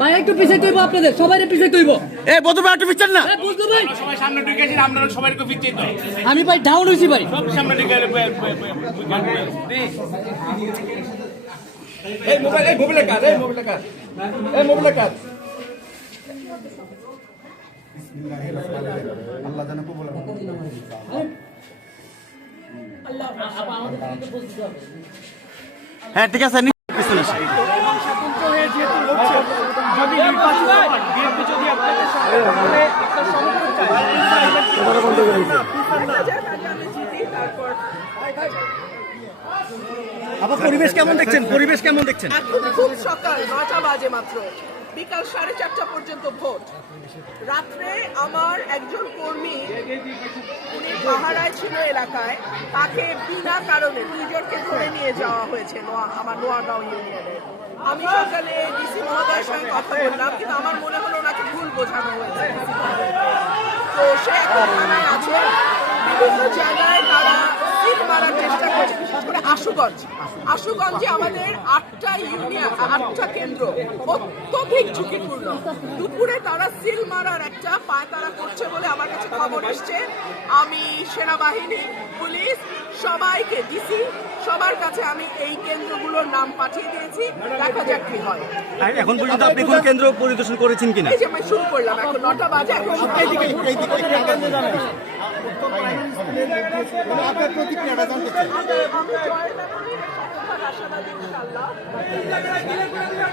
ভাই একটু পিছিয়ে তুইব, আপনাদের সবাই পিছিয়ে তুইব। এই বন্ধু ভাই একটু পিছন না, বুঝলো ভাই, সবাই সামনে ঢুকে গেছেন, আপনারা সবাই একটু পিছিয়ে দাও। আমি ভাই ডাউন হয়েছি ভাই। সব সামনে ঢুকে গেলে এই মোবাইলের কাজ, আল্লাহ জানে কবুল করুন। হ্যাঁ ঠিক আছে, পিছনে আবার পরিবেশ কেমন দেখছেন? পরিবেশ কেমন দেখছেন? এখন খুব সকাল 9টা বাজে মাত্র, বিকাল 4:30 পর্যন্ত ভোট। রাত্রে আমার একজন কর্মী, উনি পাহারায় ছিল এলাকায়, তাকে বিনা কারণে 2 জনকে ধরে নিয়ে যাওয়া হয়েছে আমার নোয়াগাঁও ইউনিয়নের। আমি সকালে ডিসি মহোদয়ের সঙ্গে কথা বললাম, কিন্তু আমার মনে হলো ওনাকে ভুল বোঝানো হয়েছে। তো সে এখন থানায় আছে। বিভিন্ন জায়গায় তারা সিল মারার চেষ্টা করছে, বিশেষ করে আশুগঞ্জে আমাদের 8টা ইউনিয়ন, 8টা কেন্দ্র অত্যধিক ঝুঁকিপূর্ণ। দুপুরে তারা সিল মারার একটা পায়তারা করছে বলে আমার কাছে খবর এসছে। আমি সেনাবাহিনী, পুলিশ সবাইকে, ডিসি সবার কাছে আমি এই কেন্দ্রগুলোর নাম পাঠিয়ে দিয়েছি। দেখা যাক কি হয়। এখন পর্যন্ত আপনি কোন কেন্দ্র পরিদর্শন করেছেন কিনা? এই যে আমি শুরু করলাম, এখন 9টা বাজে। এখন আপনার প্রতিক্রিয়াটা জানতে চাই। আমি জয়ের ব্যাপারে আশাবাদী ইনশাআল্লাহ।